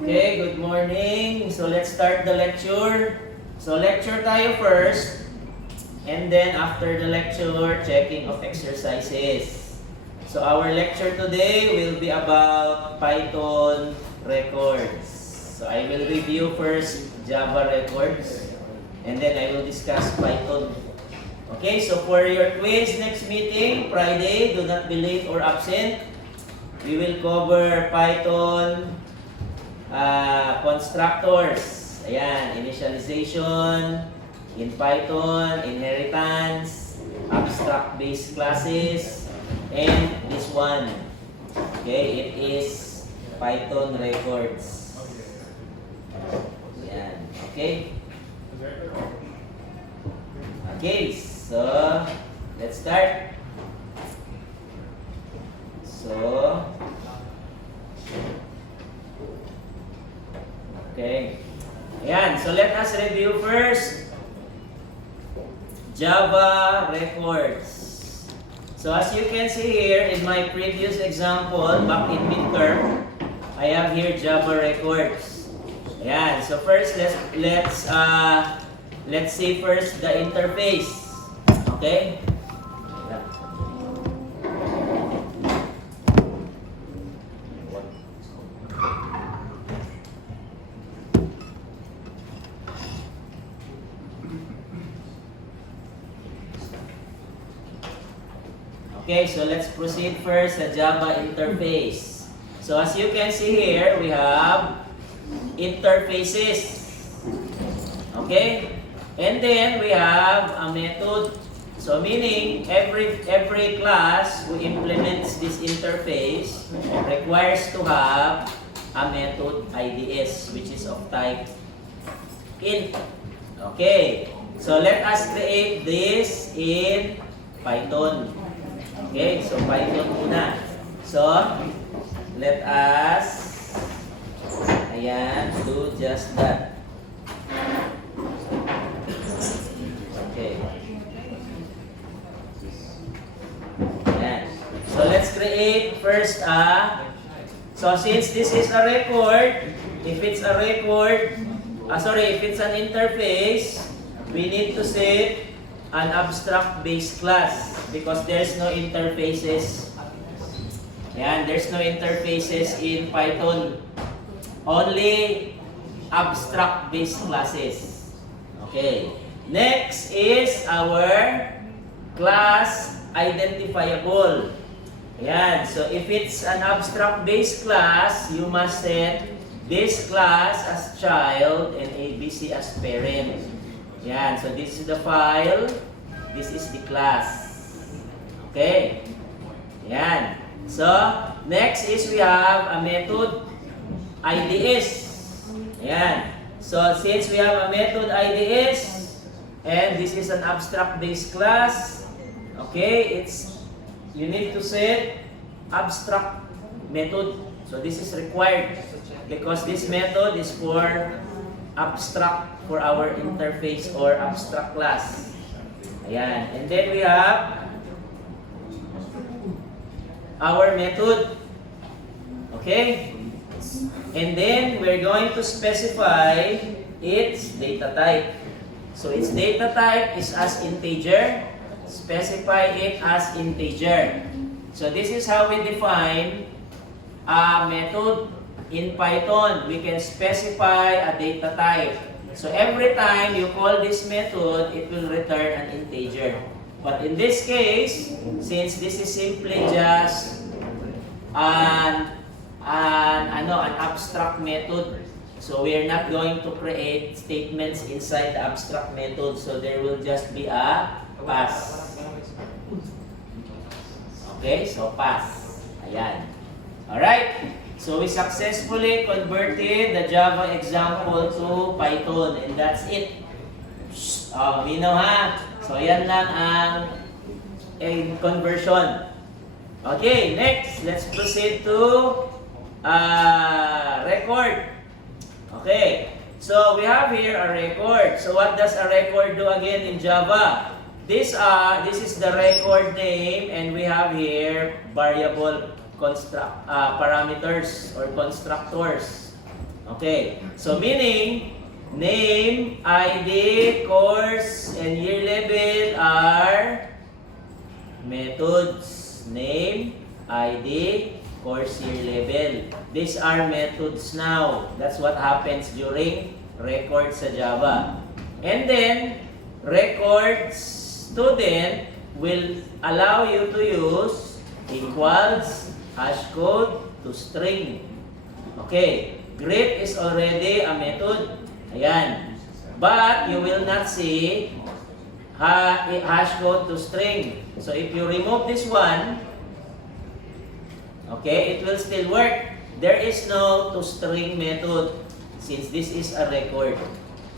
Okay, good morning. So let's start the lecture. So lecture tayo first. And then after the lecture, checking of exercises. So our lecture today will be about Python records. So I will review first Java records. And then I will discuss Python. Okay, so for your quiz next meeting, Friday, do not be late or absent. We will cover Python constructors. Ayan, initialization in Python, inheritance, abstract-based classes, and this one. Okay, it is Python records. Ayan, okay. Okay, so let's start. Okay. Ayan, so let us review first Java records. So as you can see here in my previous example, back in midterm, I have here Java records. Ayan, so first let's see first the interface. Okay? Okay, so let's proceed first sa Java interface. So as you can see here, we have interfaces. Okay? And then we have a method. So meaning every class who implements this interface requires to have a method IDS, which is of type int. Okay. So let us create this in Python. Okay, so Python muna. So, let us, ayan, do just that. Okay. Ayan. So, let's create first so since this is a record, if it's a record, if it's an interface, we need to set an abstract-based class because there's no interfaces. Ayan, there's no interfaces in Python. Only abstract-based classes. Okay. Next is our class identifiable. Ayan, so if it's an abstract-based class, you must set this class as child and ABC as parent. Yan, so this is the file, this is the class. Okay? Yan. So, next is we have a method IDS. Yan. So, since we have a method IDS, and this is an abstract-based class, okay, you need to set abstract method. So, this is required because this method is for abstract, for our interface or abstract class. Ayan. And then we have our method. Okay? And then we're going to specify its data type. So its data type is as integer. Specify it as integer. So this is how we define a method in Python. We can specify a data type. So every time you call this method, it will return an integer. But in this case, since this is simply just an abstract method, so we are not going to create statements inside the abstract method. So there will just be a pass. Okay, so pass. Ayan. Alright. So we successfully converted the Java example to Python, and that's it. Minaw ha. So yan lang ang conversion. Okay, next, let's proceed to record. Okay, so we have here a record. So what does a record do again in Java? This is the record name, and we have here variable parameters or constructors. Okay, so meaning, name, ID, course, and year level are methods. Name, ID, course, year level. These are methods now. That's what happens during record sa Java. And then, records student will allow you to use equals, hashcode, to string. Okay, greet is already a method. Ayan. But you will not see hashcode to string. So if you remove this one, okay, it will still work. There is no to string method since this is a record.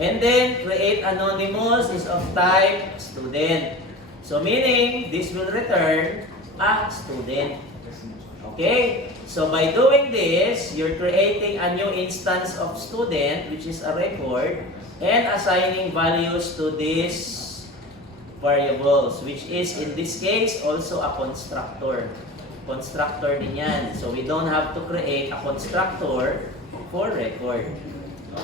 And then create anonymous is of type student. So meaning this will return a student. Okay? So by doing this, you're creating a new instance of student, which is a record, and assigning values to these variables, which is in this case also a constructor. Constructor din yan. So we don't have to create a constructor for record.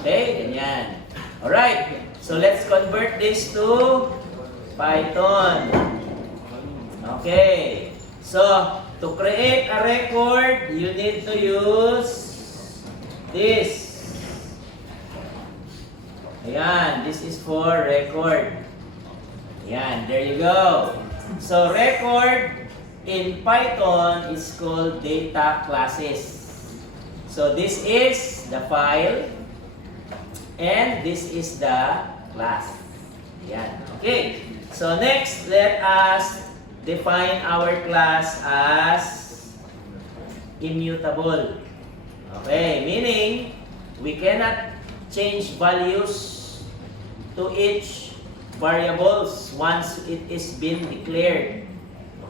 Okay? Ganyan. Alright. So let's convert this to Python. Okay. So, to create a record, you need to use this. Ayan, this is for record. Ayan, there you go. So, record in Python is called data classes. So, this is the file and this is the class. Ayan, okay. So, next, let us define our class as immutable. Okay, meaning we cannot change values to each variables once it is been declared.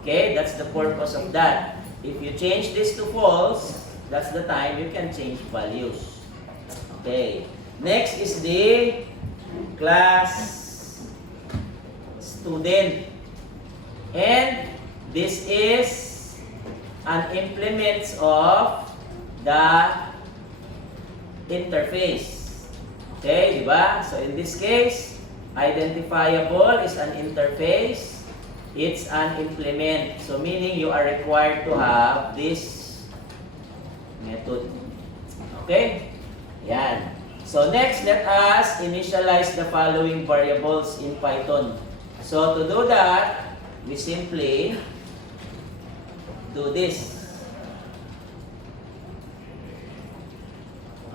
Okay, that's the purpose of that. If you change this to false, that's the time you can change values. Okay, next is the class student. And this is an implement of the interface. Okay, di ba? So in this case, identifiable is an interface. It's an implement. So meaning you are required to have this method. Okay? Yan. So next, let us initialize the following variables in Python. So to do that, we simply do this.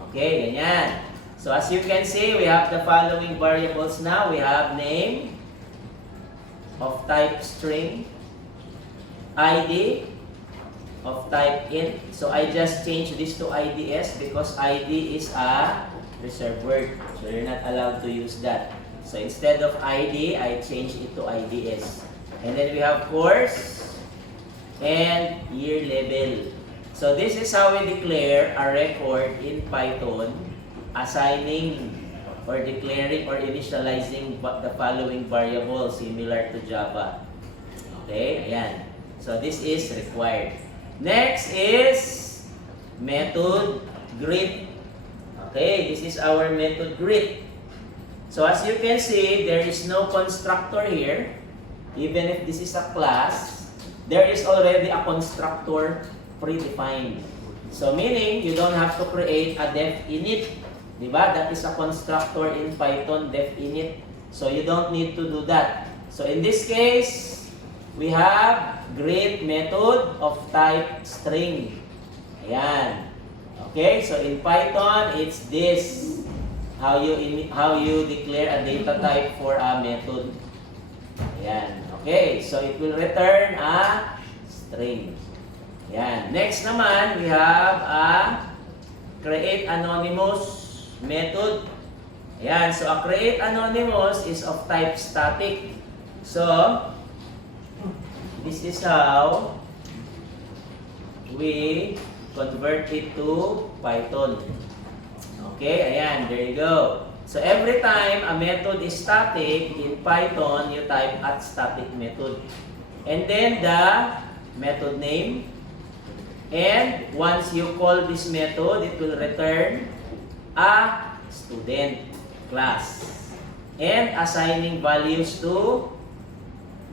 Okay, ganyan. So as you can see, we have the following variables now. We have name of type string, ID of type int. So I just changed this to IDS because ID is a reserved word. So you're not allowed to use that. So instead of ID, I changed it to IDS. And then we have course and year level. So this is how we declare a record in Python, assigning or declaring or initializing the following variables similar to Java. Okay, ayan. So this is required. Next is method greet. Okay, this is our method greet. So as you can see, there is no constructor here. Even if this is a class, there is already a constructor predefined. So meaning, you don't have to create a def init. Diba? That is a constructor in Python, def init. So you don't need to do that. So in this case, we have greet method of type string. Ayan. Okay, so in Python, it's this. How you declare a data type for a method. Ayan. Okay, so it will return a string. Ayan. Next naman, we have a create anonymous method. Ayan. So a create anonymous is of type static. So, this is how we convert it to Python. Okay, ayan, there you go. So every time a method is static in Python, you type at static method. And then the method name. And once you call this method, it will return a student class. And assigning values to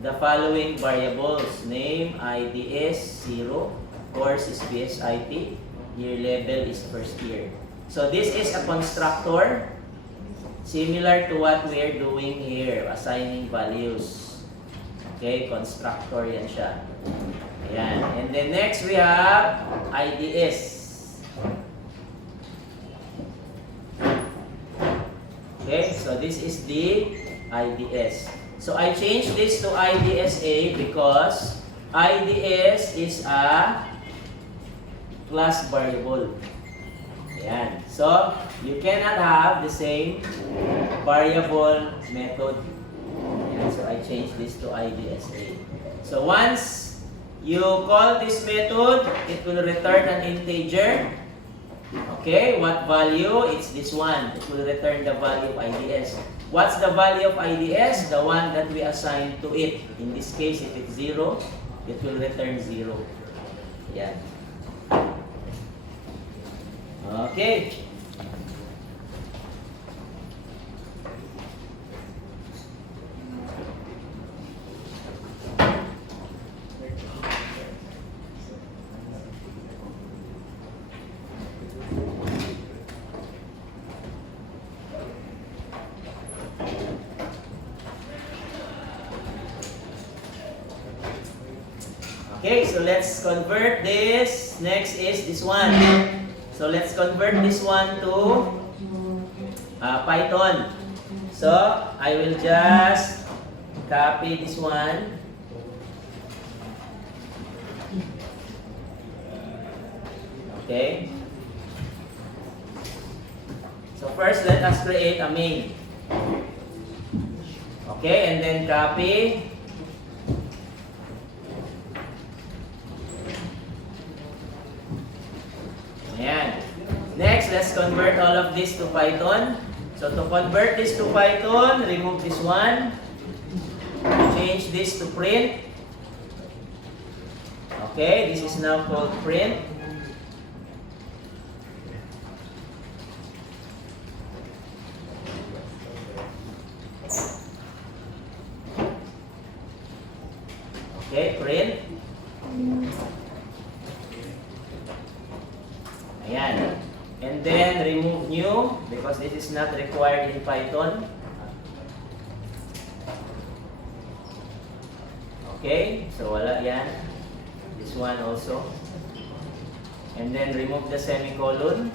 the following variables. Name, ID is 0. Course is BSIT. Year level is first year. So this is a constructor similar to what we are doing here. Assigning values. Okay, constructor yan siya. Ayan. And then next we have IDS. Okay, so this is the IDS. So I changed this to IDSA because IDS is a class variable. Ayan. So you cannot have the same variable method. Ayan. So I changed this to IDSA. So once you call this method, it will return an integer. Okay, what value? It's this one. It will return the value of IDS. What's the value of IDS? The one that we assign to it. In this case, if it's 0, it will return 0. Yeah. Okay. Okay, so let's convert this. Next is this one. So let's convert this one to Python. So I will just copy this one. Okay. So first, let us create a main. Okay, and then copy. Ayan. Next, let's convert all of this to Python. So to convert this to Python, remove this one. Change this to print. Okay, this is now called print. Okay, print. Ayan. And then remove new because this is not required in Python. Okay, so wala yan. This one also. And then remove the semicolon.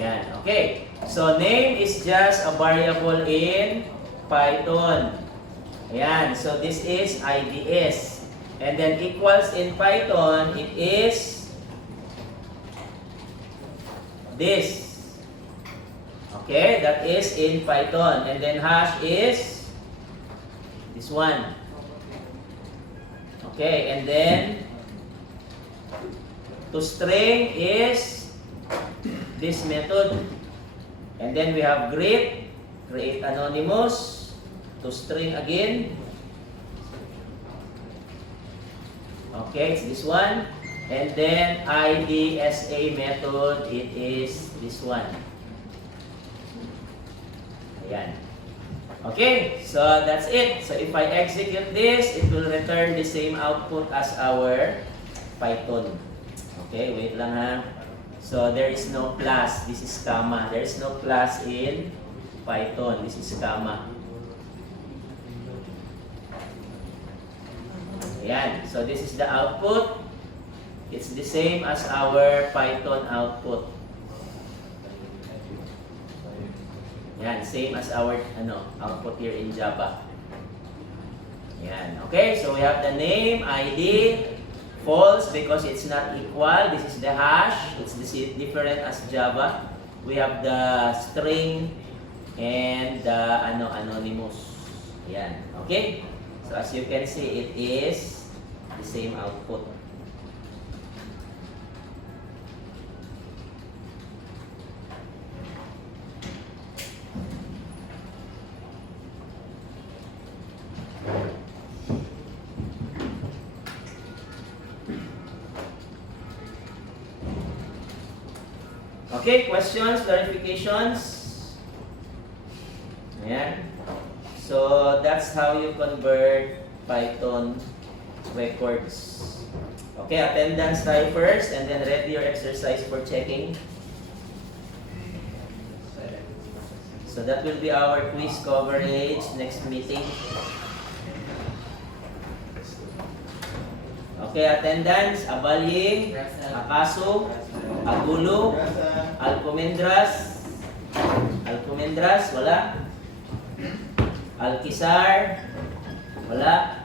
Ayan, okay. So name is just a variable in Python. Ayan, so this is IDS. And then equals in Python, it is this. Okay, that is in Python. And then hash is this one. Okay, and then to string is this method. And then we have greet, create anonymous, to string again. Okay, it's this one. And then IDSA method, it is this one. Ayan. Okay, so that's it. So if I execute this, it will return the same output as our Python. Okay, wait lang ha. So there is no plus, this is comma. There is no plus in Python, this is comma. Ayan, so this is the output. It's the same as our Python output. Ayan, same as our output here in Java. Ayan, okay, so we have the name, ID, false because it's not equal. This is the hash, it's different as Java. We have the string and the anonymous. Ayan, okay. So as you can see, it is the same output. Okay, questions, clarifications? Ayan. So, that's how you convert Python records. Okay, attendance tayo first and then read your exercise for checking. So that will be our quiz coverage next meeting. Okay, attendance, Abalye, Akaso, Agulo, Alcomendras, wala. Alquizar, wala.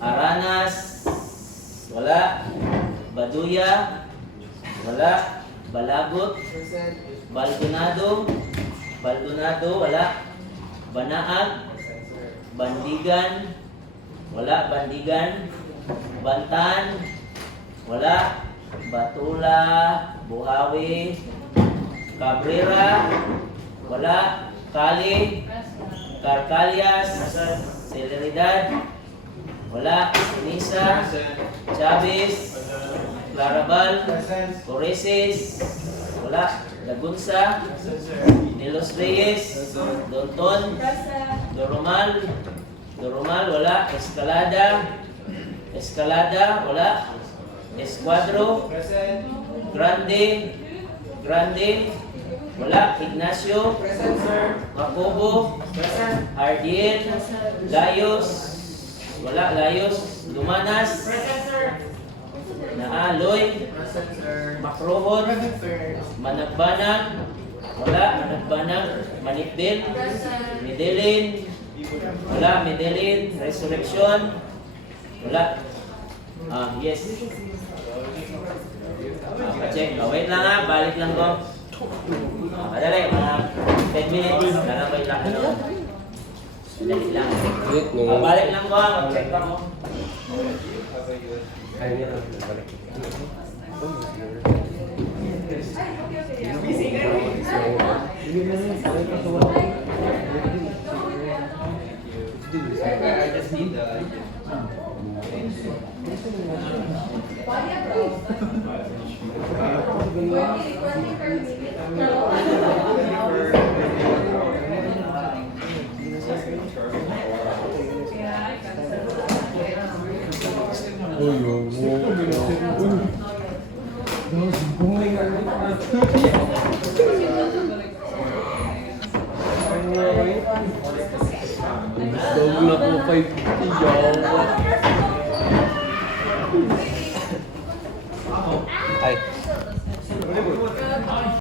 Aranas, wala. Baduya, wala. Balagot, Baldonado, wala. Banaag, Bandigan, wala. Bandigan, Bantan, wala. Batula, Buhawi, Cabrera, wala. Cali, Carcalias, Celeridad, wala. Sinisa, Chavez, Clarabal, Coreses, wala. Lagunsa, Nilos Reyes, Donton, Doromal, wala. Escalada, wala. Escuadro, Grande, wala. Ignacio, Jacobo, Ardiel, Layos, wala. Layos, Lumanas, Naaloy, Macrohon, Managbanang, wala. Managbanang, Manipbil, Medellin, wala. Medellin, Resurrection, wala. Yes. Pa-check. Wait lang ha, balik lang ko. Madali, mga 10 minutes. Nalabay lang. Madali lang. Balik lang ko ha, mag-check ako. I just need the... Dawag na po kay Tiyaw. Ay.